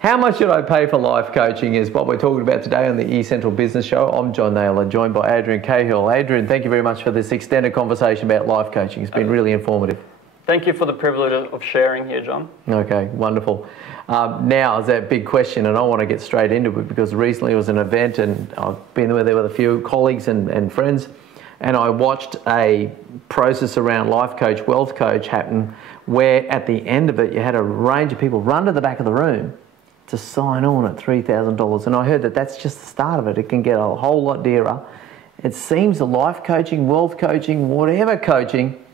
How much should I pay for life coaching is what we're talking about today on the eCentral Business Show. I'm John Naylor, joined by Adrian Cahill. Adrian, thank you very much for this extended conversation about life coaching. It's been really informative. Thank you for the privilege of sharing here, John. Okay, wonderful. Now is that big question, and I want to get straight into it because recently it was an event and I've been there with a few colleagues and friends, and I watched a process around life coach, wealth coach happen where at the end of it you had a range of people run to the back of the room to sign on at $3,000. And I heard that that's just the start of it. It can get a whole lot dearer. It seems the life coaching, wealth coaching, whatever coaching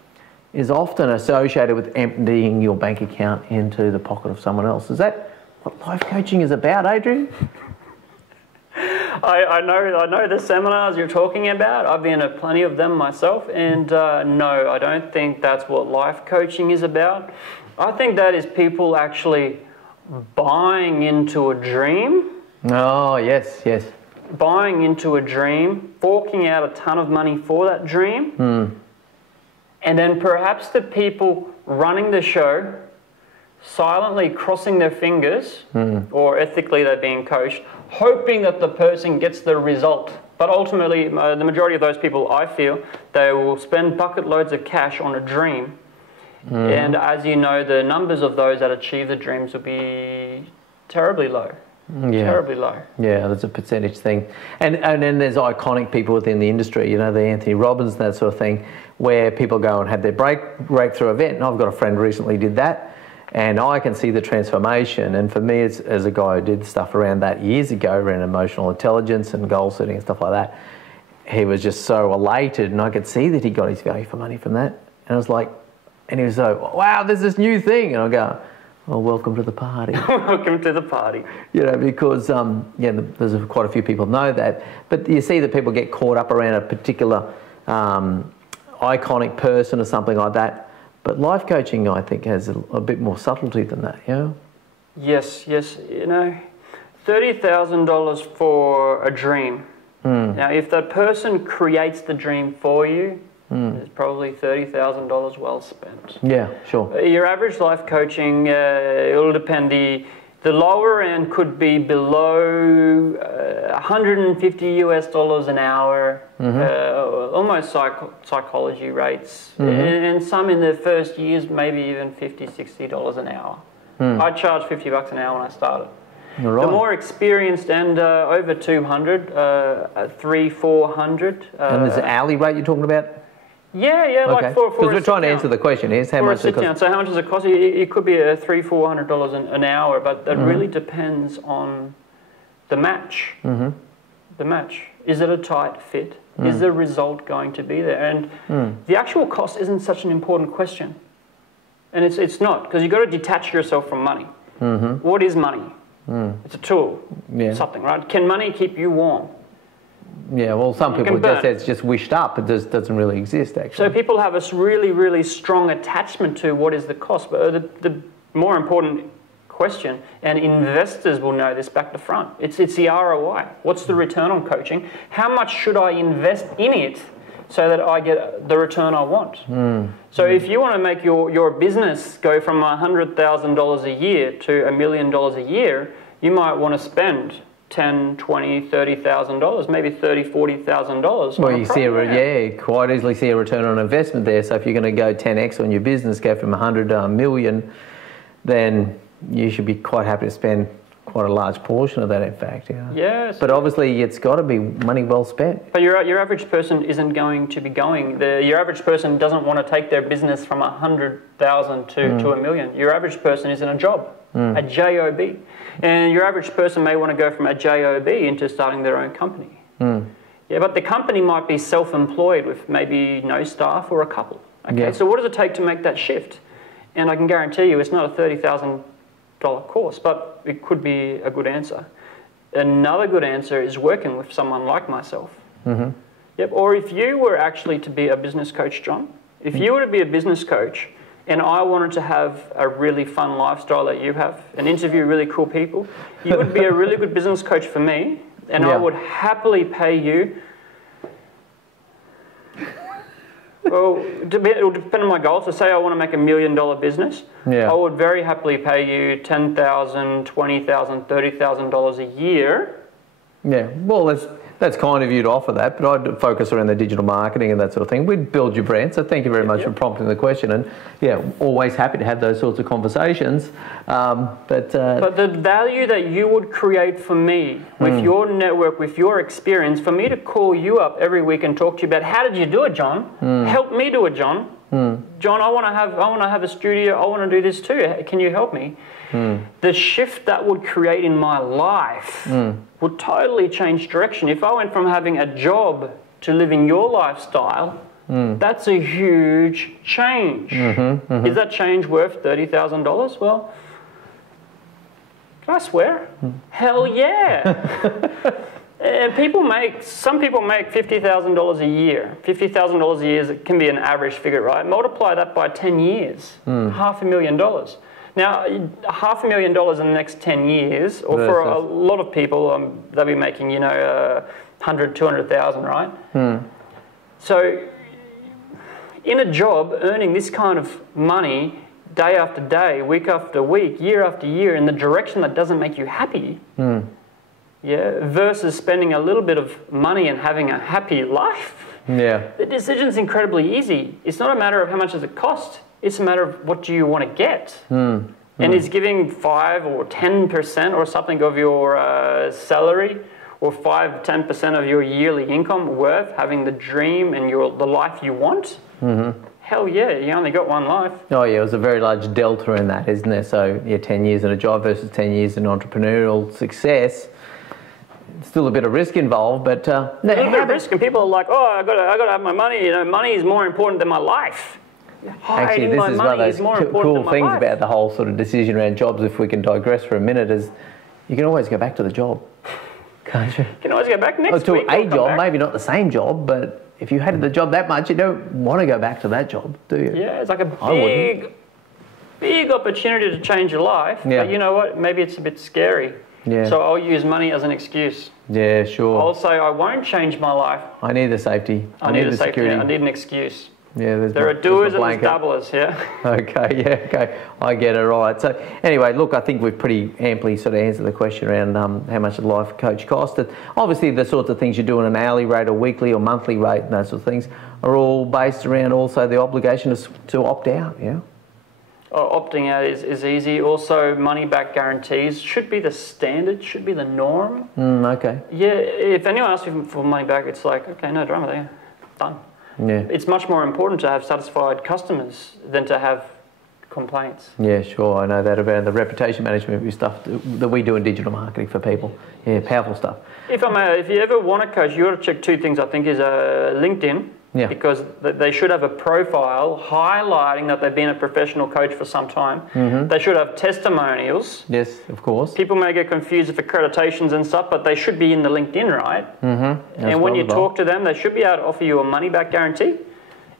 is often associated with emptying your bank account into the pocket of someone else. Is that what life coaching is about, Adrian? I know the seminars you're talking about. I've been at plenty of them myself, and no, I don't think that's what life coaching is about. I think that is people actually buying into a dream. Oh, yes. Buying into a dream, forking out a ton of money for that dream, and then perhaps the people running the show silently crossing their fingers, or ethically they're being coached, hoping that the person gets the result. But ultimately, the majority of those people, I feel, they will spend bucket loads of cash on a dream. And as you know, the numbers of those that achieve the dreams will be terribly low. Terribly low. Yeah, that's a percentage thing. And then there's iconic people within the industry, you know, the Anthony Robbins, that sort of thing, where people go and have their breakthrough event. And I've got a friend recently did that, and I can see the transformation. And for me, as a guy who did stuff around that years ago, around emotional intelligence and goal setting and stuff like that, he was just so elated, and I could see that he got his value for money from that. And I was like, and he was so, wow, there's this new thing. And I go, well, welcome to the party. Welcome to the party. You know, because, there's quite a few people know that. But you see that people get caught up around a particular iconic person or something like that. But life coaching, I think, has a bit more subtlety than that, you know? Yes. You know, $30,000 for a dream. Now, if that person creates the dream for you, it's probably $30,000 well spent. Yeah, sure. Your average life coaching, it'll depend. The lower end could be below $150 an hour, almost psychology rates, and some in the first years maybe even $50, $60 an hour. I charged $50 an hour when I started. Right. The more experienced and over 200, 300, 400. And there's an hourly rate you're talking about? Yeah, okay. like for because we're trying to answer the question. Here's how much it costs. So how much does it cost? It could be $300-$400 an hour, but that really depends on the match. The match. Is it a tight fit? Is the result going to be there? And the actual cost isn't such an important question. And it's not, because you've got to detach yourself from money. What is money? It's a tool. Something, right? Can money keep you warm? Yeah, well, some people just say it's just wished up. It doesn't really exist, actually. So people have a really, really strong attachment to what is the cost. But the more important question, and investors will know this back to front, it's the ROI. What's the return on coaching? How much should I invest in it so that I get the return I want? So if you want to make your business go from $100,000 a year to $1 million a year, you might want to spend $10,000, $20,000, $30,000, maybe $30,000, $40,000. Well, you see, quite easily see a return on investment there. So if you're going to go 10x on your business, go from 100 to $1 million, then you should be quite happy to spend quite a large portion of that, in fact. Yeah. Yes. But obviously, it's got to be money well spent. But your average person isn't going to be going. Your average person doesn't want to take their business from 100,000 to $1 million. Your average person is in a job, a job. And your average person may want to go from a job into starting their own company. Yeah, but the company might be self-employed with maybe no staff or a couple. Okay, so what does it take to make that shift? And I can guarantee you it's not a $30,000 course, but it could be a good answer. Another good answer is working with someone like myself. Yep. Or if you were actually to be a business coach, John, if you were to be a business coach and I wanted to have a really fun lifestyle that you have and interview really cool people, you would be a really good business coach for me, and I would happily pay you Well, it will depend on my goals. So say I want to make $1 million business. Yeah. I would very happily pay you $10,000, $20,000, $30,000 a year. Yeah, well, that's kind of you to offer that, but I'd focus around the digital marketing and that sort of thing. We'd build your brand, so thank you very much for prompting the question. And yeah, always happy to have those sorts of conversations. But the value that you would create for me with your network, with your experience, for me to call you up every week and talk to you about how did you do it, John? Help me do it, John. John, I want to have a studio. I want to do this too. Can you help me? The shift that would create in my life would totally change direction. If I went from having a job to living your lifestyle, that's a huge change. Is that change worth $30,000? Well, can I swear? Hell yeah. Some people make $50,000 a year. $50,000 a year can be an average figure, right? Multiply that by 10 years, $500,000. Now, $500,000 in the next 10 years, or for a lot of people, they'll be making, 100, 200,000, right? So, in a job, earning this kind of money day after day, week after week, year after year, in the direction that doesn't make you happy, versus spending a little bit of money and having a happy life. Yeah. The decision's incredibly easy. It's not a matter of how much does it cost. It's a matter of what do you want to get. And is giving 5 or 10% or something of your salary or 5, 10% of your yearly income worth having the dream and the life you want? Hell yeah, you only got one life. Oh yeah, there's a very large delta in that, isn't there? So 10 years in a job versus 10 years in entrepreneurial success. Still a bit of risk involved, but a little bit of risk, and people are like, "Oh, I got to have my money. Money is more important than my life." Actually, this is one of those cool things about the whole sort of decision around jobs. If we can digress for a minute, is you can always go back to the job, can't you? You can always go back next week. To a job, maybe not the same job, but if you hated the job that much, you don't want to go back to that job, do you? Yeah, it's like a big opportunity to change your life. Yeah. But you know what? Maybe it's a bit scary. Yeah. So I'll use money as an excuse. Yeah, sure. I'll say I won't change my life. I need the safety. I need the security. I need an excuse. Yeah, there are doers and there's doublers, yeah. Okay, I get it, right. So anyway, look, I think we've pretty amply sort of answered the question around how much a life coach costs. Obviously, the sorts of things you do on an hourly rate or weekly or monthly rate and those sort of things are all based around also the obligation to opt out, yeah? Opting out is easy. Also, money-back guarantees should be the standard, should be the norm. Okay. Yeah, if anyone asks you for money back, it's like, okay, no drama there, done. Yeah. It's much more important to have satisfied customers than to have complaints. Yeah, sure. I know that about the reputation management stuff that we do in digital marketing for people. Yeah, powerful stuff. If you ever want to coach, you got to check 2 things. I think is LinkedIn. Yeah. Because they should have a profile highlighting that they've been a professional coach for some time. They should have testimonials. Yes, of course. People may get confused with accreditations and stuff, but they should be in the LinkedIn, right? And when you talk to them, they should be able to offer you a money-back guarantee,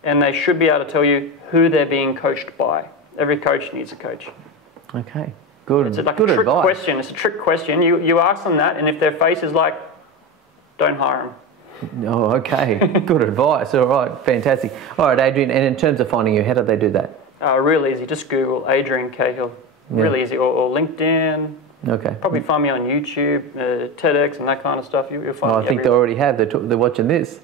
and they should be able to tell you who they're being coached by. Every coach needs a coach. Okay, good. It's like good a trick advice. question. It's a trick question. You ask them that, and if their face is like, don't hire them. Oh, okay. Good advice. All right, fantastic. All right, Adrian, and in terms of finding you, how do they do that? Real easy. Just Google Adrian Cahill. Really easy. Or LinkedIn. Okay. Probably find me on YouTube, TEDx and that kind of stuff. You'll find me I think they already have. They're watching this.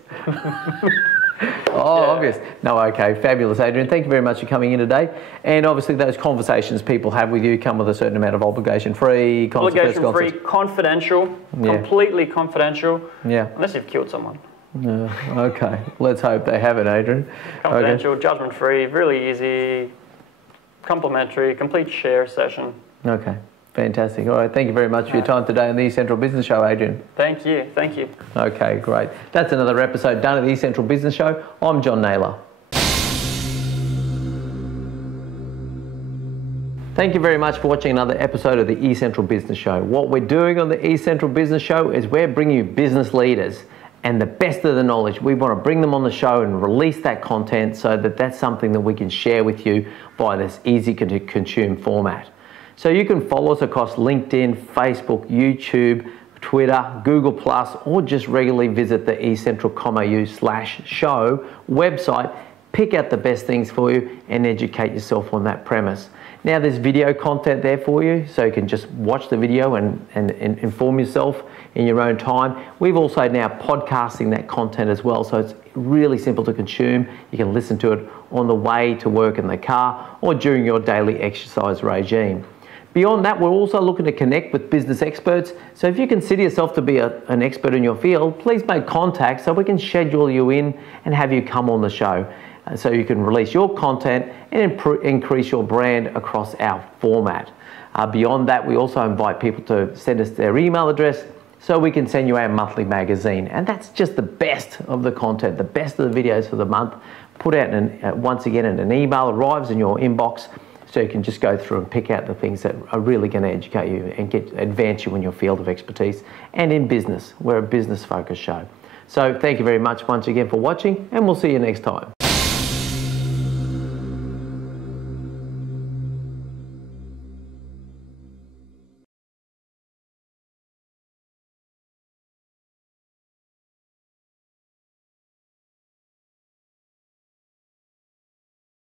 Obvious. No, okay. Fabulous, Adrian. Thank you very much for coming in today. And obviously those conversations people have with you come with a certain amount of obligation-free, confidential, completely confidential, unless you've killed someone. Okay. Let's hope they haven't, Adrian. Confidential, judgment-free, really easy, complimentary, complete share session. Okay. Fantastic. All right. Thank you very much for your time today on the East Central Business Show, Adrian. Thank you. Thank you. Okay, great. That's another episode done at the East Central Business Show. I'm John Naylor. Thank you very much for watching another episode of the East Central Business Show. What we're doing on the East Central Business Show is we're bringing you business leaders and the best of the knowledge. We want to bring them on the show and release that content so that that's something that we can share with you by this easy to consume format. So you can follow us across LinkedIn, Facebook, YouTube, Twitter, Google+, or just regularly visit the eCentral.com.au/show website pick out the best things for you and educate yourself on that premise. Now there's video content there for you, so you can just watch the video and inform yourself in your own time. We've also now podcasting that content as well, so it's really simple to consume. You can listen to it on the way to work in the car or during your daily exercise regime. Beyond that, we're also looking to connect with business experts. So if you consider yourself to be an expert in your field, please make contact so we can schedule you in and have you come on the show so you can release your content and increase your brand across our format. Beyond that, we also invite people to send us their email address so we can send you our monthly magazine. And that's just the best of the content, the best of the videos for the month, put out once again in an email, arrives in your inbox, so you can just go through and pick out the things that are really going to educate you and advance you in your field of expertise and in business. We're a business-focused show. So thank you very much once again for watching, and we'll see you next time.